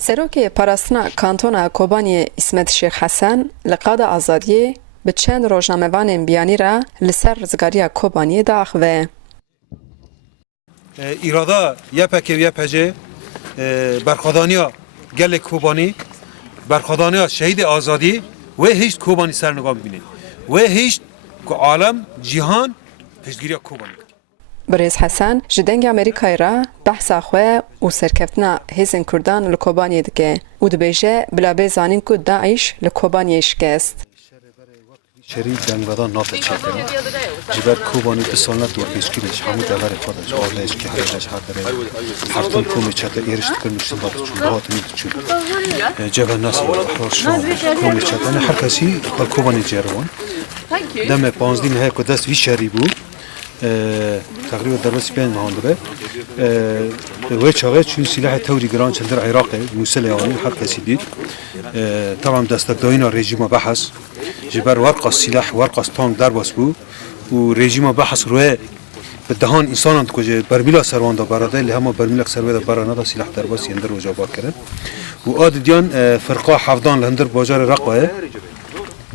سروکی پاراستنا کانتونا کوبانی اسمت شیخ حسن لقاد آزادی به چند روزنامه‌وان بیانی را لسر رزگاریا کوبانی داخوه. ایرادا یه پجه برخوادانیا گل کوبانی برخوادانیا شهید آزادی و هیچ کوبانی سرنگام بینه و هیچ که عالم جهان پشتگیری کوبانی. بریز حسن جدنگ امریکای را بحثا خواه و سرکفتنا هزین کردان لکوبانی دگه و دبیجه بلا بزانین که داعش لکوبانی شکست. شری دنگودان نافت چکرم جبر کوبانی به سالت ورگشگیرش همون دلار خودش آلش که هرش هر هرتون کومی چتر ایرش تکنشتن داد چون راحت نید چون جبر ناس احرار شام کومی چتر هر کسی کار کوبانی جروان دم 15 نهایی که دست وی شری بود تقریبا در بس بین مهندبه و چاقه چون سلاح توری گران چندر عراقی مسلحانی هر کسی دید طبعا دستگداینا رژیم بحث جبر ورقه سلاح ورقه تانک در باس بود و رژیم بحث روی به دهان انسانان که برمیلا سروان دا براده لی همه برمیلا سروی دا برانه دا سلاح در باس یندر و جواب کردن و آدیان فرقه حفظان لندر بازار رقبه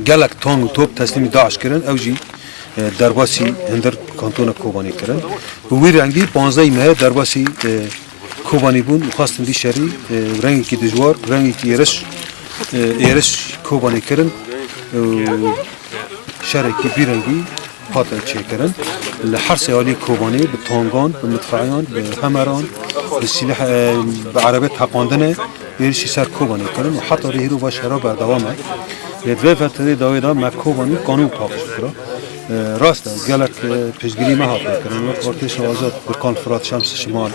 گلک تانک و توپ تسلیم داعش کردن اوجی درباسی هندر کانتون کوبانی کردن و وی رنگی 15 ماه درباسی کوبانی بون خواستن دی شری رنگی که دجوار رنگی که ایرش کوبانی کردن شری که بی رنگی پاتر چه کردن لحر سیالی کوبانی به تانگان به مدفعیان به همران به سلاح به عربه تقاندن ایرشی سر کوبانی کردن و حتی ریرو و شراب بردوامه یه فتره داویدا مکوبانی قانون پاکش کرد راست گلک پیشگیری ما هات کردن و ارتش آزاد برکان فرات شمس شمال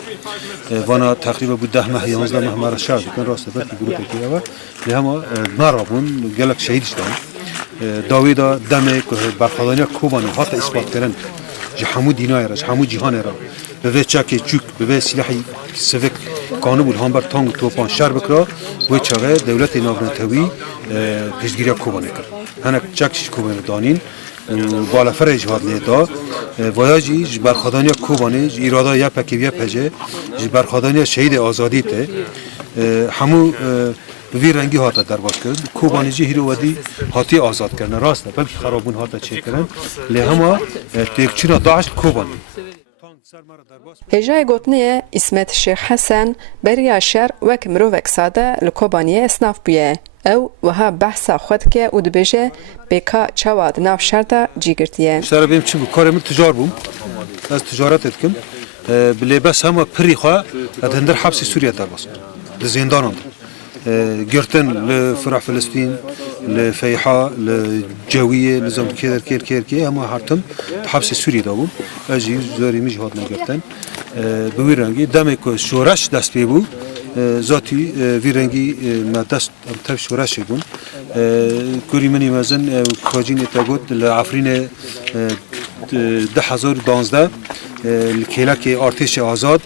وانا تقریبا بود 10 ماه 11 ماه مرا شهر کن راست برکی گروه که و لهم نارابون گلک شهید شدن داویدا دم برخوادانی کوبانی هات اثبات کردن جهمو دینای راش همو جهان را به وچاک چوک به سلاحی سوک قانون بود هم بر تانگ توپان شهر بکرا و چاغه دولت ناونتوی پیشگیری کوبانی کرد هنک چاکش کوبانی دانین بالا فرج هات لیدا ویاجی جبرخدانی کوبانی ایرادا یا پکیویا پجه جبرخدانی شهید آزادی ته همو وی رنگی هات در باز کرد کوبانی جی هیرو ودی هاتی آزاد کردن راست بلکه خرابون هات چه کردن لهما تکچینا داعش کوبانی هجای گوتنیه اسمت شیخ حسن بریا شر وک مروک ساده لکوبانی اسناف بیه او وها بحثا خود که او دبیجه بکا چواد ناف شرطا جیگرتیه سر بیم چی بود کارم تجار بوم از تجارت اتکم بلی بس همه پری خواه ادهندر حبس سوریه در باز زندان گرتن لفرع فلسطین لفیحا لجویه لزم کیر همه هرتم حبس سوریه دابوم اجی زاری میج هات نگرتن به وی رنگی دمی که شورش دست پی بود ذاتی ویرنگی ما دست تب شورش بون کوری منی مازن کاجین تاگود لعفرین 2012 الکیلک ارتش آزاد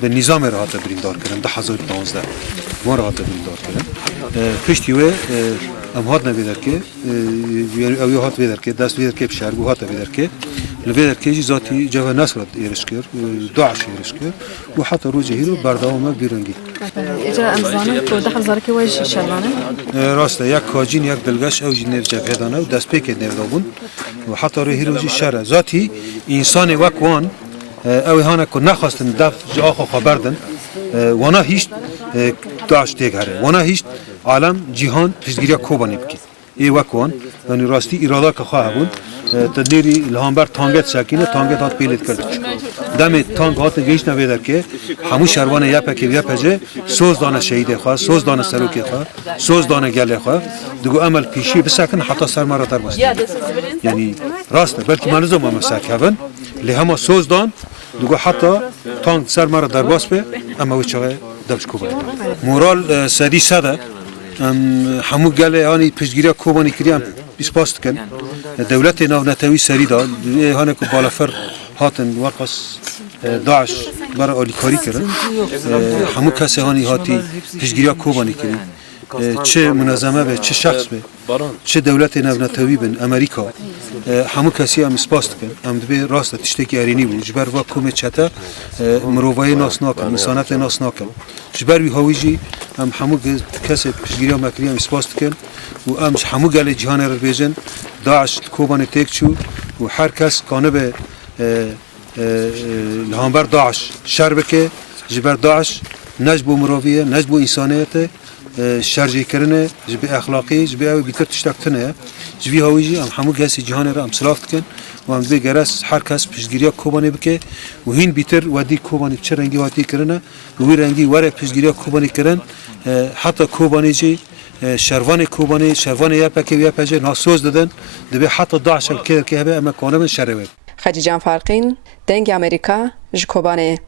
به نظام راحت بریندار کردن 2012 ما راحت بریندار کردن پشتی و ام هات نبیدر که اوی هات بیدر که دست بیدر که بشرگو هات بیدر که لبیدر که ذاتی جوه نصرت ایرش کرد داعش ایرش کرد و حتی روزی هیرو برداومه بیرنگی اجا امزانه تو 10,000 که ویش شلوانه راسته یک کاجین یک دلگش اوجی نر جبهه دانه و دست پیک نر دابون و حتی روی هیروجی شر ذاتی انسان وکوان اوی هانا که نخواستن دف جاخو خبردن وانا هیچ داعش تیگهره وانا هیچ عالم جهان پیشگیری کوبانی بکی ای وکوان یعنی راستی اراده که خواه بون تدیری لهانبر تانگت ساکینه تانگت هات پیلت کرد دم تانگ هات گیش نویدر که همو شروان یا پکی یا پجه سوز دانه شهید خواه سوز دانه سروکی خواه سوز دانه گله خواه دگو عمل پیشی بسکن حتی سر مرا در بست یعنی راسته بلکه منظم ما مساکون لهما سوز دان دگو حتی تانگ سر مرا در باس به اما وچه دبش کوبانی مورال سری ساده همو گله هانی پیشگیری کوبانی کردیم اسپاست کن دولت ناونتوی سری داد هانی که بالافر هاتن ورقص داعش برای آلیکاری کردن همو کسی هانی هاتی پیشگیری کوبانی کردن چه منظمه به چه شخص به چه دولت ناونتوی بن امریکا همو کسی هم اسپاست کن هم دبی راست تشتکی ارینی بود جبر و کومه چتا مروای ناس ناکن انسانت ناس ناکن جبر وی هاویجی ام همو کس پیشگیری مکری ام اسپاس کن و ام همو گل جهان را بیزن داعش کوبان تک چو و هر کس کانه به لهانبر داعش شر بکه جبر داعش نجبو مرویه نجبو انسانیت شرجی کرنه جبی اخلاقی جبی او بیتر تشتاکتنه جبی هاویجی ام همو کسی جهان را ام سلافت کن و ام به گرس هر کس پیشگیری کوبانی بکه و هین بیتر ودی کوبانی چه رنگی واتی کرنه و وی رنگی وره پیشگیری کوبانی کرن حتی کوبانی جی شروان کوبانی شروان یا پکی یا پجه ناسوز دادن دبی حتی داعش که هبه اما کانه من شروه خجیجان فارقین دنگ امریکا ژ کوبانه